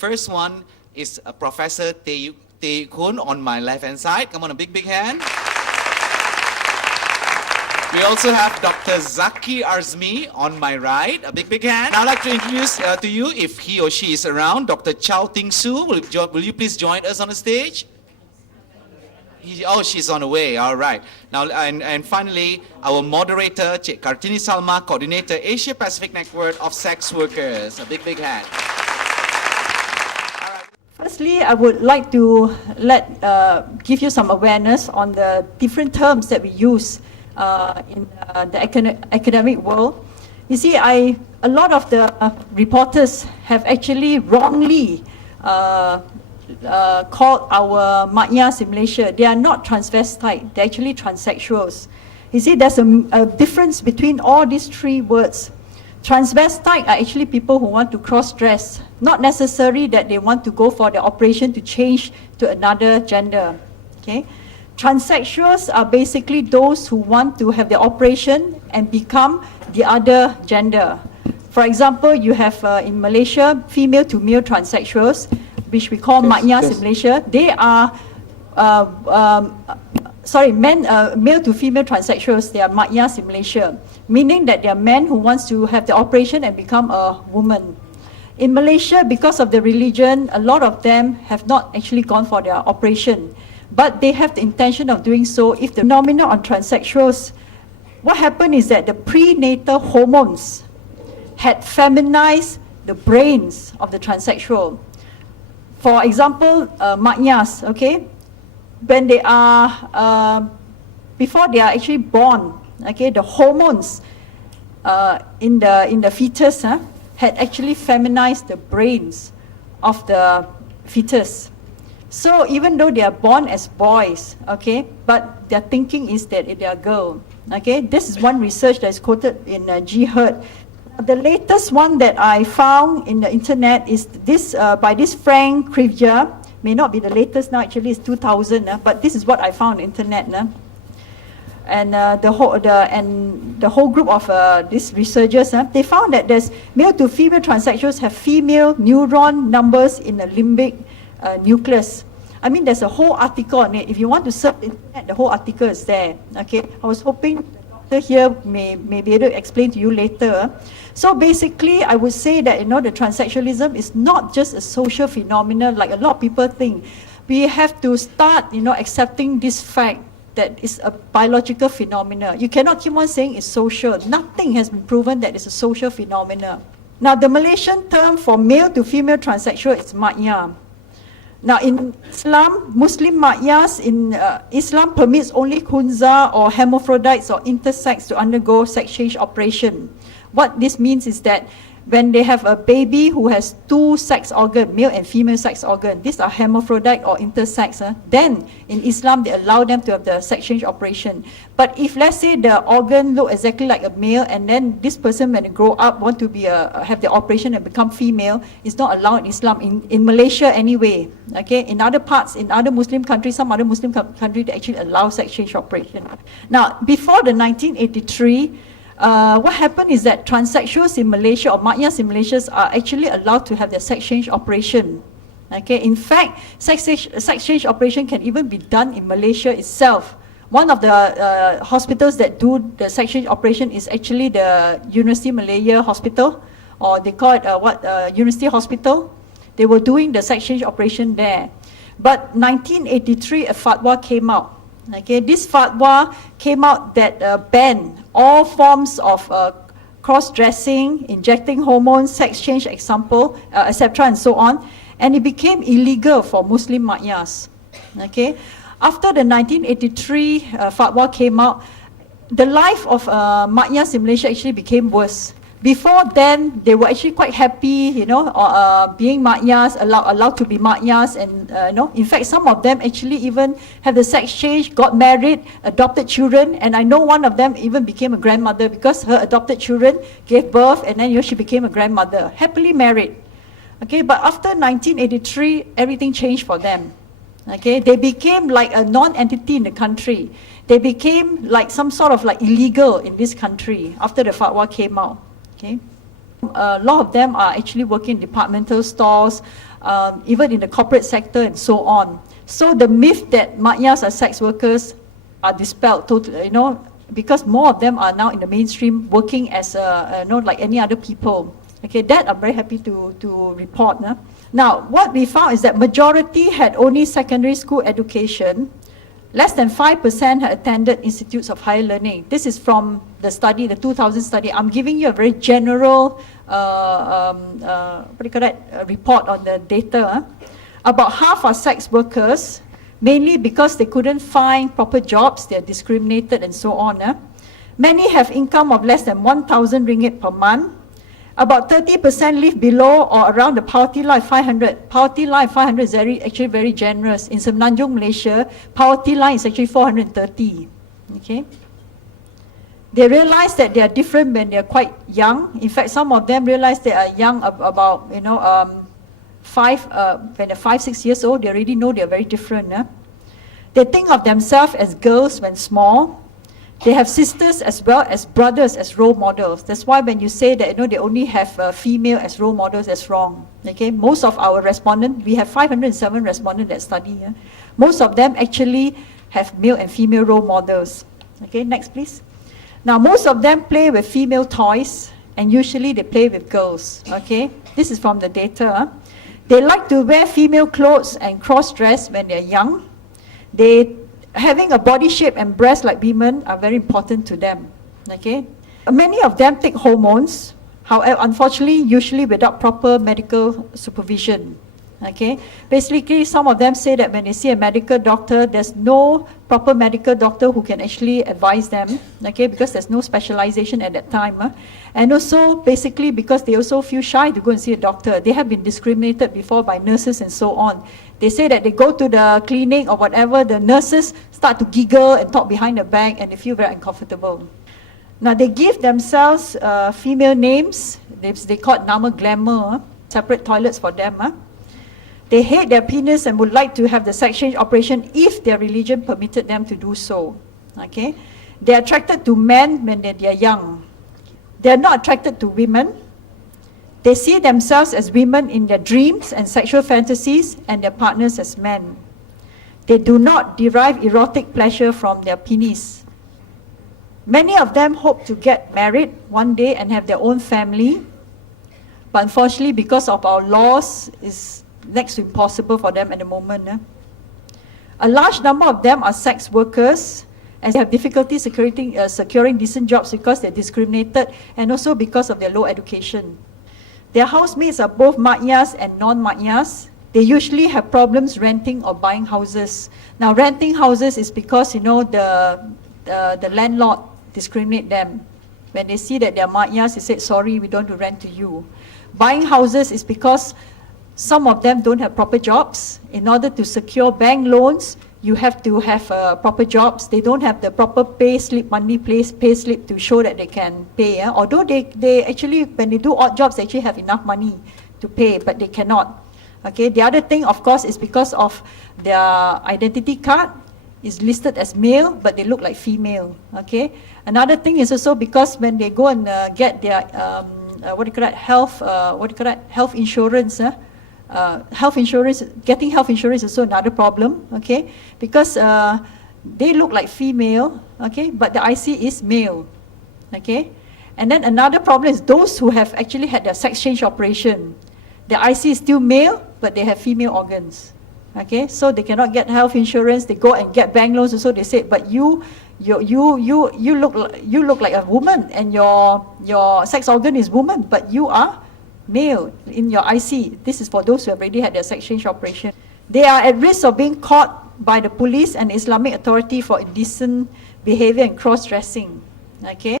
first one is Professor Tae Kun on my left-hand side. Come on, a big hand. We also have Dr. Zaki Arzmi on my right. A big hand. Now I'd like to introduce to you, if he or she is around, Dr. Chow Ting Soo. Will you please join us on the stage? She's on the way. All right. Now, and finally, our moderator, Cik Kartini Salma, Coordinator, Asia Pacific Network of Sex Workers. A big hand. Firstly, I would like to give you some awareness on the different terms that we use in the academic world. You see, a lot of the reporters have actually wrongly called our Makyas in Malaysia. They are not transvestite, they're actually transsexuals. You see, there's a difference between all these three words. Transvestite are actually people who want to cross-dress, not necessarily that they want to go for the operation to change to another gender. Okay? Transsexuals are basically those who want to have the operation and become the other gender. For example, you have in Malaysia, female to male transsexuals, which we call Makyas in Malaysia. They are, male to female transsexuals, they are Makyas in Malaysia, meaning that they are men who wants to have the operation and become a woman. In Malaysia, because of the religion, a lot of them have not actually gone for their operation, but they have the intention of doing so. If the phenomenon on transsexuals, what happened is that the prenatal hormones had feminized the brains of the transsexual. For example, Makyas, okay, when they are, before they are actually born, okay, the hormones in the fetus had actually feminized the brains of the fetus. So even though they are born as boys, okay, but their thinking is that they are girl. Okay, this is one research that is quoted in G-Herd. The latest one that I found in the internet is this by this Frank Krivja. May not be the latest now, actually it's 2000, but this is what I found on the internet. And the whole group of these researchers, they found that there's male to female transsexuals have female neuron numbers in the limbic nucleus. I mean, there's a whole article on it. If you want to search the internet, the whole article is there. Okay, I was hoping the doctor here may be able to explain to you later. So basically, I would say that, the transsexualism is not just a social phenomenon like a lot of people think. We have to start, accepting this fact that it's a biological phenomenon. You cannot keep on saying it's social. Nothing has been proven that it's a social phenomenon. Now, the Malaysian term for male to female transsexual is Makya. Now, in Islam, Muslim Makyas in Islam permits only kunza or hermaphrodites or intersex to undergo sex change operation. What this means is that when they have a baby who has two sex organs, male and female sex organ, these are hermaphrodite or intersex, then in Islam they allow them to have the sex change operation. But if let's say the organ look exactly like a male, and then this person when they grow up want to be have the operation and become female, it's not allowed in Islam, in Malaysia anyway. Okay, in other parts, in other Muslim countries, some other Muslim countries, they actually allow sex change operation. Now, before the 1983, what happened is that transsexuals in Malaysia or Makyas in Malaysia are actually allowed to have their sex change operation. Okay, in fact, sex change operation can even be done in Malaysia itself. One of the hospitals that do the sex change operation is actually the University Malaya Hospital, or they call it University Hospital. They were doing the sex change operation there. But 1983, a fatwa came out. Okay, this fatwa came out that banned all forms of cross-dressing, injecting hormones, sex change, etc., and so on, and it became illegal for Muslim Makyas. Okay, after the 1983 fatwa came out, the life of Makyas in Malaysia actually became worse. Before then, they were actually quite happy, being Makyas, allowed to be Makyas, and in fact, some of them actually even had the sex change, got married, adopted children, and I know one of them even became a grandmother because her adopted children gave birth, and then she became a grandmother, happily married. Okay, but after 1983, everything changed for them. Okay, they became like a non-entity in the country. They became like some sort of like illegal in this country after the fatwa came out. Okay, a lot of them are actually working in departmental stores. even in the corporate sector and so on. So the myth that Makyas are sex workers are dispelled totally, you know, because more of them are now in the mainstream working as like any other people. Okay, that I'm very happy to report. Now, what we found is that majority had only secondary school education. Less than 5% had attended institutes of higher learning. This is from the study, the 2000 study. I'm giving you a very general report on the data. About half are sex workers, mainly because they couldn't find proper jobs, they're discriminated and so on. Many have income of less than 1,000 ringgit per month. About 30% live below or around the poverty line 500. Poverty line 500 is actually very generous. In Semenanjung, Malaysia, poverty line is actually 430. Okay. They realize that they are different when they are quite young. In fact, some of them realize they are young about when they're 5-6 years old. They already know they are very different. They think of themselves as girls when small. They have sisters as well as brothers as role models. That's why when you say that they only have female as role models, that's wrong. Okay, most of our respondents, we have 507 respondents that study. Most of them actually have male and female role models. Okay, next please. Now most of them play with female toys, and usually they play with girls. Okay, this is from the data. They like to wear female clothes and cross-dress when they're young. Having a body shape and breasts like women are very important to them. Okay, many of them take hormones, however, unfortunately, usually without proper medical supervision. Okay, basically, some of them say that when they see a medical doctor, there's no proper medical doctor who can actually advise them. Okay, because there's no specialization at that time. And also, basically, because they also feel shy to go and see a doctor. They have been discriminated before by nurses and so on. They say that they go to the clinic or whatever, the nurses start to giggle and talk behind the back, and they feel very uncomfortable. Now, they give themselves female names. They call it nama glamour, separate toilets for them. They hate their penis and would like to have the sex change operation if their religion permitted them to do so. Okay? They are attracted to men when they are young. They are not attracted to women. They see themselves as women in their dreams and sexual fantasies, and their partners as men. They do not derive erotic pleasure from their penis. Many of them hope to get married one day and have their own family, but unfortunately, because of our laws, it's next to impossible for them at the moment. A large number of them are sex workers, and they have difficulty securing decent jobs because they're discriminated, and also because of their low education. Their housemates are both Makyas and non-Makyas. They usually have problems renting or buying houses. Now, renting houses is because, the landlord discriminate them. When they see that they're Makyas, they say, sorry, we don't want to rent to you. Buying houses is because some of them don't have proper jobs. In order to secure bank loans, you have to have proper jobs. They don't have the proper pay slip, monthly pay slip to show that they can pay. Although they actually, when they do odd jobs, they actually have enough money to pay, but they cannot. Okay. The other thing, of course, is because of their identity card is listed as male, but they look like female. Okay. Another thing is also because when they go and get their health insurance. Getting health insurance is also another problem, okay? Because they look like female, okay? But the IC is male, okay? And then another problem is those who have actually had their sex change operation. The IC is still male, but they have female organs, okay? So they cannot get health insurance. They go and get bank loans. So they say, but you look like a woman, and your sex organ is woman, but you are male in your IC. This is for those who have already had their sex change operation. They are at risk of being caught by the police and Islamic Authority for indecent behavior and cross-dressing. Okay.